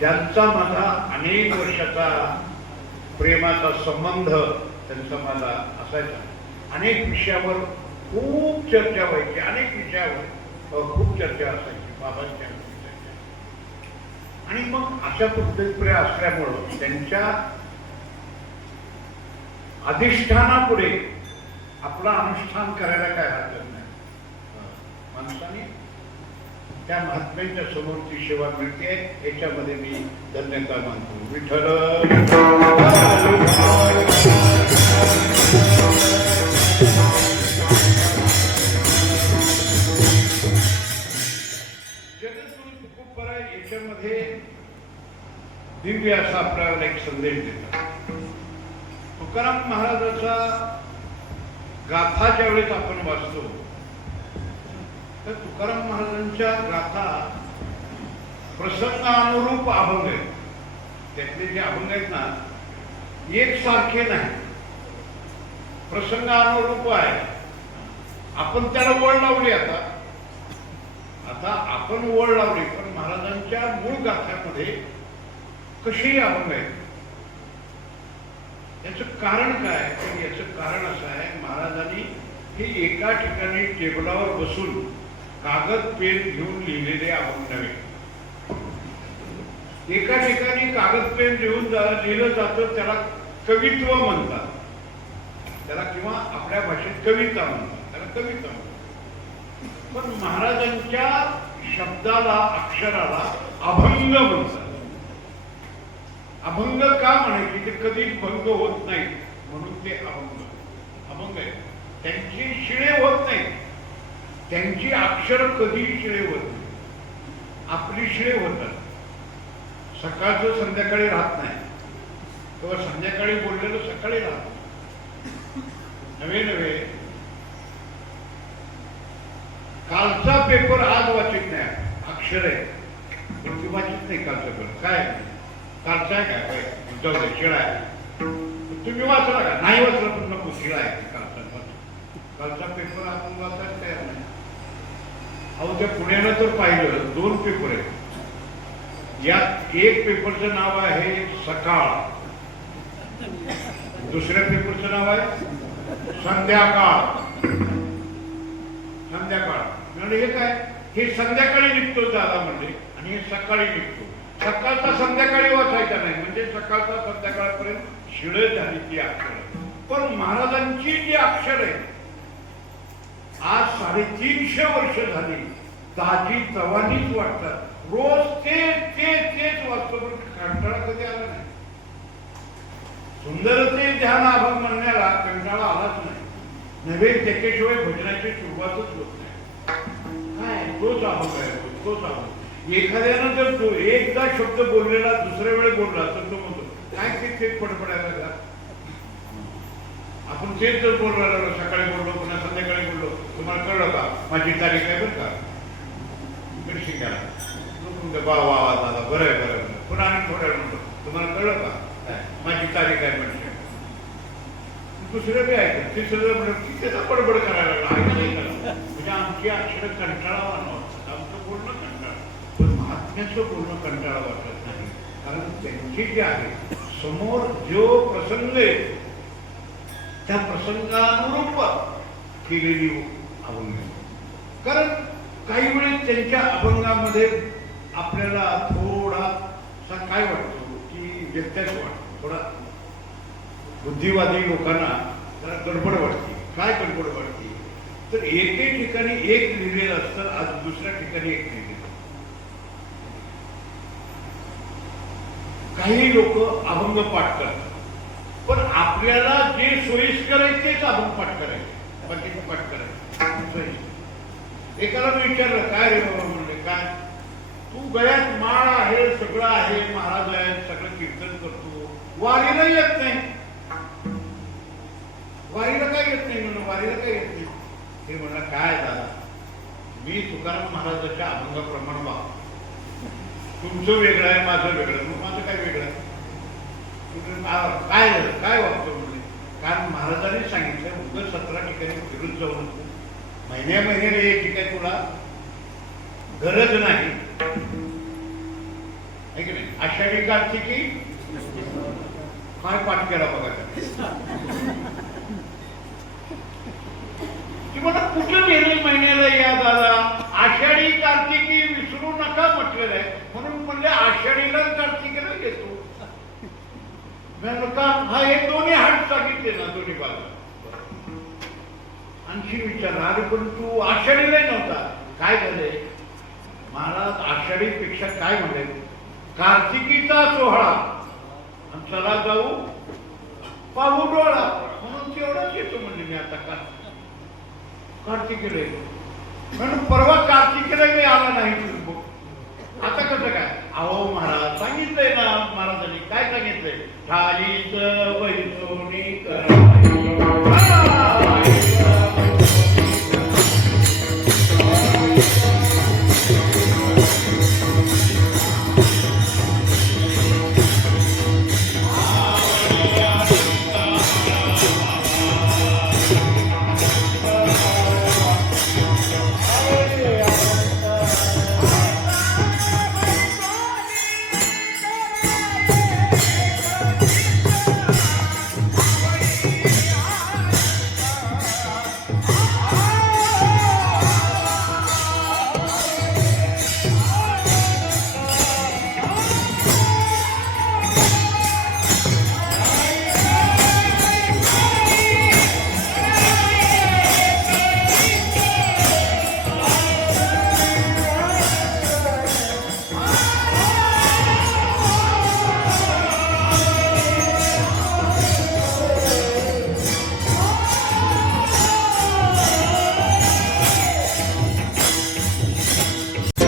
ज्यांचा माझा अनेक वर्षाचा प्रेमाचा संबंध त्यांचा माझा असायचा. अनेक विषयावर खूप चर्चा व्हायची. अनेक विषयावर खूप चर्चा असायची. बाबांच्या आणि मग अशा पद्धतीपुढे असल्यामुळं त्यांच्या अधिष्ठानापुढे आपलं अनुष्ठान करायला काय हरकत नाही. माणसाने त्या महात्म्यांच्या समोरची सेवा मिळते याच्यामध्ये मी धन्यता मानतो. विठ्ठल. याच्यामध्ये दिव्य असा आपल्याला एक संदेश देतात. तुकाराम महाराजाचा गाथा ज्यावेळेस आपण वाचतो तर तुकाराम महाराजांच्या गाथा प्रसंगानुरूप अभंग आहेत. त्यातले जे अभंग आहेत ना एकसारखे नाही. प्रसंगानुरूप आहे. आपण त्याला वळ लावली आता. आता आपण वळ लावली पण महाराजांच्या मूळ गाथ्यामध्ये कशी अभंग आहेत. याचं कारण काय? तर याचं कारण असं आहे महाराजांनी हे एका ठिकाणी टेबलावर बसून कागद पेन घेऊन लिहिलेले अभंग नव्हे. एका ठिकाणी कागद पेन लिहून लिहिलं जातं त्याला कवित्व म्हणतात. त्याला किंवा आपल्या भाषेत कविता म्हणतात. त्याला कविता म्हणतात. पण महाराजांच्या शब्दाला अक्षराला अभंग म्हणतात. अभंग का म्हणायचे? ते कधीच भंग होत नाही म्हणून ते अभंग. अभंग आहे. त्यांची शिळे होत नाही त्यांची अक्षर कधीही शिळे होत नाही. आपली शिळे होतात. सकाळचं संध्याकाळी राहत नाही. किंवा संध्याकाळी बोललेलं सकाळी राहत नवे नवे. कालचा पेपर आज वाचित नाही. अक्षर आहे. पण ती वाचित नाही कालचा पेपर. काय? कालचा आहे काय जाऊ दे शिळा आहे. तुम्ही वाचला का? नाही वाचला पण नको शिळा आहे. कालचा कालचा पेपर आपण वाचायला तयार नाही. अहो त्या पुण्याला तर पाहिलं दोन पेपर आहेत. यात एक पेपरचं नाव आहे सकाळ. दुसऱ्या पेपरचं नाव आहे संध्याकाळ. संध्याकाळ. म्हणजे हे काय? हे संध्याकाळी निघतो दादा म्हणजे आणि हे सकाळी निघतो. सकाळचा संध्याकाळी वाचायचा नाही म्हणजे सकाळचा संध्याकाळपर्यंत शिळ झाली ती अक्षर. पण महाराजांची जी अक्षर आहे आज साडेतीनशे वर्ष झाली. ताजी तवानीच वाटतात. रोज ते ते तेच वाचतो पण कंटाळा कधी आला नाही? सुंदर ते ध्यान अभंग म्हणण्याला कंटाळा आलाच नाही. नव्हे त्याच्याशिवाय भजनाची सुरुवातच होत नाही. काय? तोच अभंग आहे. तो, तोच अभंग एखाद्यानं जर तो एकदा शब्द बोललेला दुसऱ्या वेळेस बोलला तर तो म्हणतो काय ते तेच पडपडायला लागला? आपण तेच जर बोललो राहिलो, सकाळी बोललो संध्याकाळी बोललो तुम्हाला कळलं का? माझी तारीख आहे बरं का? इकडे शिकायला. लोक म्हणतात, वा वा वा दादा बरं आहे बरं आहे, बरं पुन्हा आणि थोड्या वेळ म्हणतो तुम्हाला कळलं का? माझी तारीख आहे म्हणजे दुसरं बी ऐकलं. तिसरं म्हणलं की त्याचा बडबड करायला लागला. म्हणजे आमची अक्षर कंटाळा वाटत आमचं बोलणं कंटाळा. पण महात्म्याचं बोलणं कंटाळा वाटत नाही. कारण त्यांची जे आहे समोर जो प्रसंग आहे त्या प्रसंगानुरूप केलेली हो अभंग. कारण काही वेळेस त्यांच्या अभंगामध्ये आपल्याला थोडासा काय वाटतो की व्यक्त्याच वाटतो थोडा बुद्धिवादी लोकांना जरा गडबड वाटते. काय गडबड वाटते? तर एके ठिकाणी एक लिहिलेलं असतं आज दुसऱ्या ठिकाणी एक लिहिलेलं काही लोक अभंग पाठ करतात पण आपल्याला जे सोयीस्कर आहे तेच अभंग पाठ करायचे. बाकीचं पाठ करायचा एकाला मी विचारलं काय रे बाबा? म्हणले काय? तू गळ्यात माळ आहे सगळं आहे महाराज आहे सगळं कीर्तन करतो. वारीला येत नाही. वारीला काय येत नाही? म्हणून वारीला काय येत नाही? हे म्हणलं काय दादा? मी तुकाराम महाराजाच्या अभंगाप्रमाणे वागतो. तुमचं वेगळं आहे माझं वेगळं मग माझं काय वेगळं आहे? काय झालं काय वागतो कारण महाराजांनी सांगितलं उद्या सतरा ठिकाणी फिरून जाऊ नको. महिन्या महिन्याला एक ठिकाणी तुला गरज नाही. आहे की नाही? आषाढी कार्तिकी काय पाठ केला बघा. त्या. की मला कुठं गेले महिन्याला या दादा? आषाढी कार्तिकी विसरू नका म्हटलेलं आहे. म्हणून म्हणले आषाढीला कार्तिकीला घेतो मी म्हणलं का हा हे दोन्ही हात सांगितले ना आणखी विचारला अरे पण तू आषाढीला नव्हता. काय झाले? महाराज आषाढीपेक्षा काय म्हणले? कार्तिकीचा सोहळा. चला जाऊ पाहू डोळा. म्हणून तेवढाच येतो म्हणजे मी आता का? कार्तिकीला. येतो म्हणून परवा कार्तिकीला मी आला नाही तुझं आता कसं काय? अहो महाराज सांगितलंय ना महाराजांनी. काय सांगितलंय? ठालीच